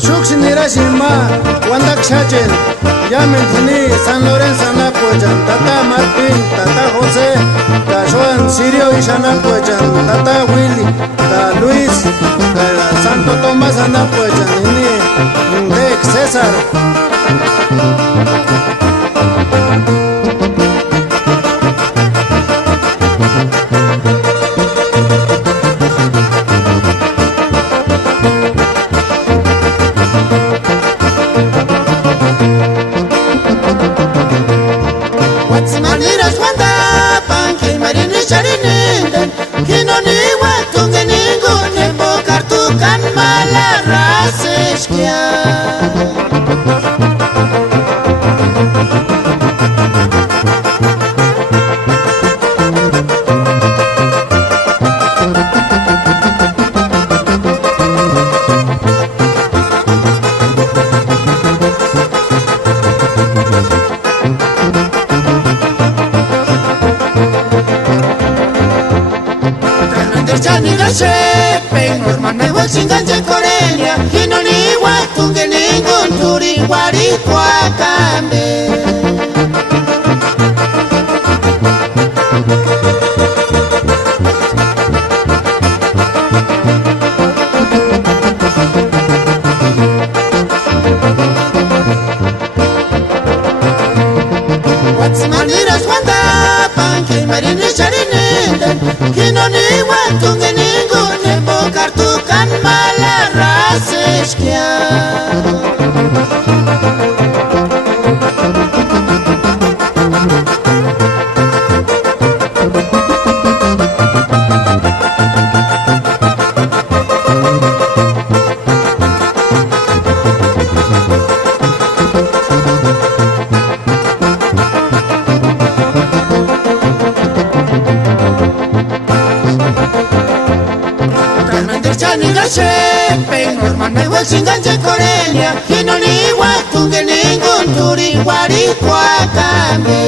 Shuksinirashima, Wandak Shachel, Yamentini, San Lorenzo Anapoyan, Tata Martín, Tata José, Cajoan, Sirio y Shanapoyan, Tata Willy, Ta Luis, Santo Tomás Anapoyan, Indec César. Maniras wanda panki marini charininde kinoni watunge ningu tembo kartukan malaraseshkia Norman me chinganje Corelia Hinoni watunge ningun turi wari kwa kambe Watsimanira swanda panke marini charinende Hinoni watunge ningun kartukan malaraseshkia Norman me chinganje Corelia Hinoni watunge ningun turi wari kwa kambe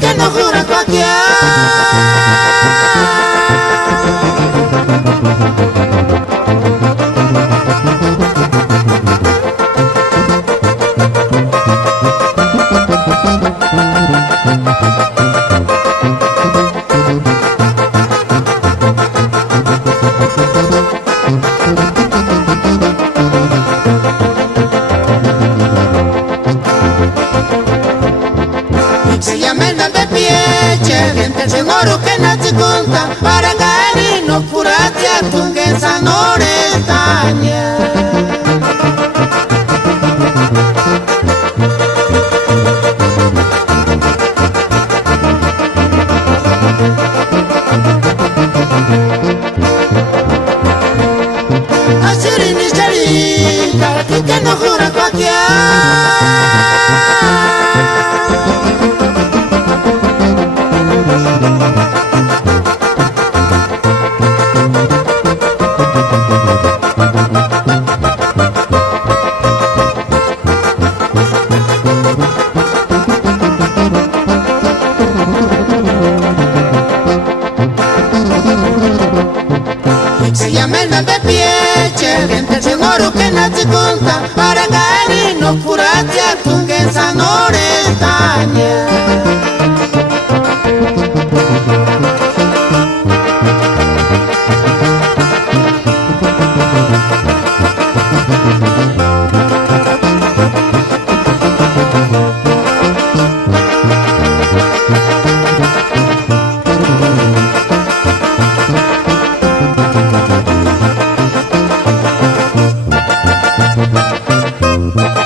que no jura cualquiera Seguro que no te conta para gani no curate a tu que sanore tanya Asiri ni jari que no jura cualquiera Se llama el de pie, gente seguro que no te conta para gani no curate a tu que sanore tanya Bye.